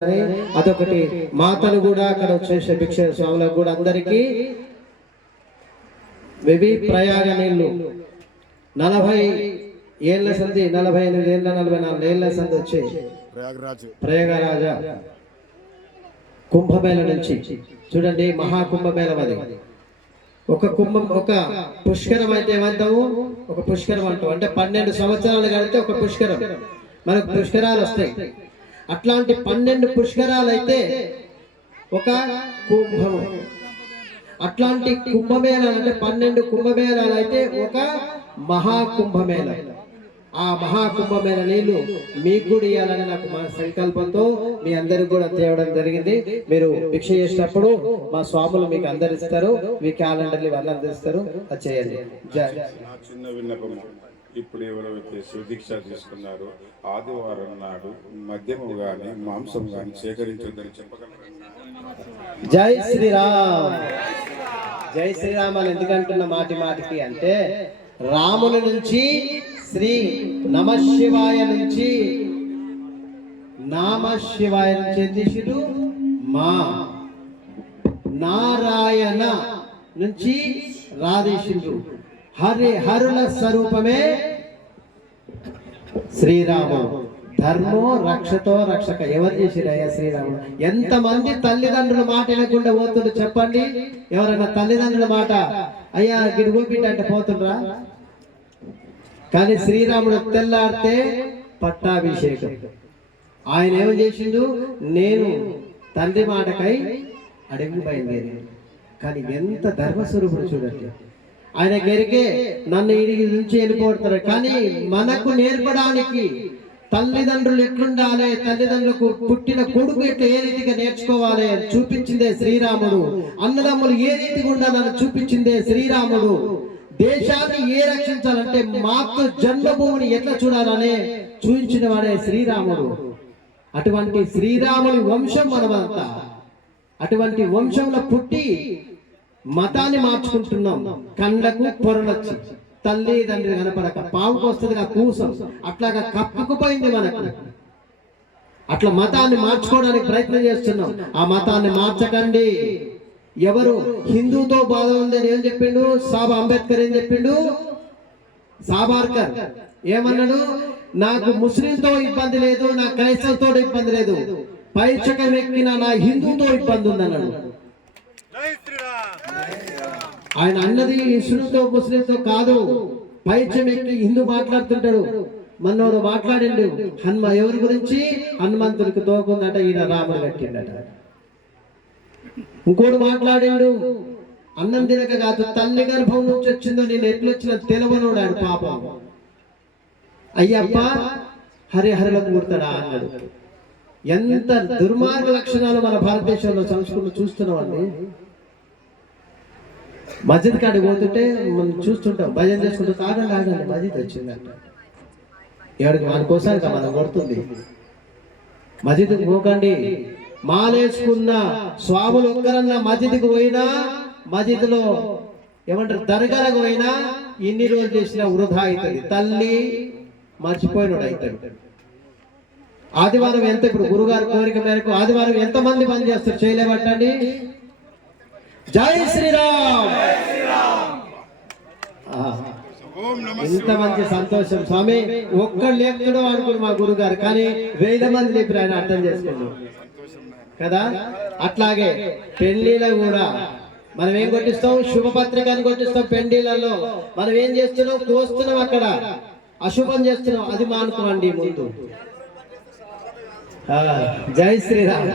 అదొకటి. మాతలు కూడా అక్కడ వచ్చేసే భిక్ష స్వాములకు కూడా అందరికీ ప్రయాగ నీళ్లు 40 ఏళ్ల సంధి 48 ఏళ్ల 44 ఏళ్ల సంధి వచ్చే ప్రయాగరాజ కుంభమేళ నుంచి చూడండి, మహాకుంభమేళం అది. ఒక పుష్కరం అయితే ఏమంటాము, ఒక పుష్కరం అంటాం. అంటే 12 సంవత్సరాలు కలిగితే ఒక పుష్కరం, మనకు పుష్కరాలు వస్తాయి. అట్లాంటి 12 పుష్కరాలు అయితే ఒక కుంభము. అట్లాంటి కుంభమేళాలు అంటే 12 కుంభమేళాలు అయితే ఒక మహాకుంభమేళ. ఆ మహాకుంభమేళ నీళ్లు మీకు కూడా ఇవ్వాలని నాకు మా సంకల్పంతో మీ అందరికి కూడా తేవడం జరిగింది. మీరు భిక్ష చేసినప్పుడు మా స్వాములు మీకు అందరిస్తారు, మీ క్యాలెండర్లు ఇవన్నీ అందిస్తారు. అది చేయండి. చిన్న విన్నపము, ఇప్పుడు ఎవరైతే సుదీక్ష తీసుకున్నారో ఆదివారం నాడు మద్యము గాని మాంసం గాని సేకరించొద్దని చెప్పగలరు. జై శ్రీరామ్. జై శ్రీరామ్ అని ఎందుకంటున్న మాటికి అంటే, రాముని నుంచి శ్రీ నమశివాయ నుంచి నామశివాయ నుంచి మా నారాయణ నుంచి రాధేశుడు. హరుల స్వరూపమే శ్రీరాముడు. ధర్మో రక్షతో రక్షక. ఎవరు చేసిరయ్యా శ్రీరాముడు? ఎంతమంది తల్లిదండ్రుల మాట వినకుండా పోతుండ్రు చెప్పండి. ఎవరైనా తల్లిదండ్రుల మాట అయ్యా గిడిగోపిట అంటే పోతుండ్రా? కానీ శ్రీరాముడు తెల్లారితే పట్టాభిషేకం. ఆయన ఏమో చేసిండు, నేను తండ్రి మాటకై అడవి బయలుదేరి. కానీ ఎంత ధర్మస్వరూపుడు చూడండి. ఆయన గెరికే నన్ను ఇడిగి నుంచి వెళ్ళిపోతారు. కానీ మనకు నేర్పడానికి తల్లిదండ్రులు ఎట్లుండాలి, తల్లిదండ్రులకు పుట్టిన కొడుకు ఎట్లా ఏ రీతిగా నేర్చుకోవాలి అని చూపించిందే శ్రీరాముడు. అన్నదమ్ములు ఏ రీతిగా ఉండాలని చూపించిందే శ్రీరాముడు. దేశాన్ని ఏ రక్షించాలంటే మాతృ జన్మభూమిని ఎట్లా చూడాలనే చూపించిన వాడే శ్రీరాముడు. అటువంటి శ్రీరాముని వంశం మనమంతా. అటువంటి వంశంలో పుట్టి మతాన్ని మార్చుకుంటున్నాం. కండ్లకు పొరలొచ్చి తల్లిదండ్రి కనపడక పావుకు వస్తుంది కూసం, అట్లాగా కప్పుకుపోయింది మనకు. అట్లా మతాన్ని మార్చుకోవడానికి ప్రయత్నం చేస్తున్నాం. ఆ మతాన్ని మార్చకండి. ఎవరు హిందూతో బాధ ఉందని ఏం చెప్పిండు సాబా అంబేద్కర్? ఏం చెప్పిండు సాబార్కర్? ఏమన్నాడు? నాకు ముస్లింతో ఇబ్బంది లేదు, నా క్రైస్తవుతో ఇబ్బంది లేదు, పైచకం ఎక్కిన నా హిందూతో ఇబ్బంది ఉందన్నాడు. ఆయన అన్నది ఇస్లాంతో ముస్లింతో కాదు. పైచం ఎక్కి హిందూ మాట్లాడుతుంటాడు. మనోడు మాట్లాడిండు ఎవరి గురించి? హనుమంతుడికి తోకుందట, ఈయన రాముడు కట్టిండట. ఇంకోడు మాట్లాడిండు, అన్నం తినక కాదు తల్లి గర్భం నుంచి వచ్చిందో నేను ఎట్లొచ్చిన తెలవనోడాడు పాపం. అయ్యప్ప హరిహరులకు గుర్తాడా అన్నాడు. ఎంత దుర్మార్గ లక్షణాలు మన భారతదేశంలో సంస్కృతి చూస్తున్నాం అండి. మస్జిద్ కాడికి పోతుంటే మనం చూస్తుంటాం, భజన చేసుకుంటూ ఆగండి మస్జిద్ వచ్చిందంట. ఎవరికి మనకోసారి మనం కొడుతుంది. మస్జిద్కి పోకండి. మాలేసుకున్న స్వాములు ఒక్కరన్నా మస్జిద్కి పోయినా, మస్జిద్లో ఏమంటారు దర్గాలకు పోయినా ఇన్ని రోజులు చేసిన వృధా అవుతుంది. తల్లి మర్చిపోయినోడు అవుతాడు. ఆదివారం ఎంత, ఇప్పుడు గురుగారు కోరిక మేరకు ఆదివారం ఎంతమంది పని చేస్తారు? చేయలేబట్టండి. జై శ్రీరామ్. ఇంత మంచి సంతోషం స్వామి. ఒక్కడు లేపుతాడో అనుకుని మా గురుగారు, కానీ 1000 మంది లేపి ఆయన అర్థం చేసుకున్నాం కదా. అట్లాగే పెళ్లిలో కూడా మనం ఏం కొట్టిస్తాం? శుభపత్రికని కొట్టిస్తాం. పెళ్లిలలో మనం ఏం చేస్తున్నాం? కోస్తున్నాం, అక్కడ అశుభం చేస్తున్నాం. అది మానుకోండి ముందు. జై శ్రీరామ్.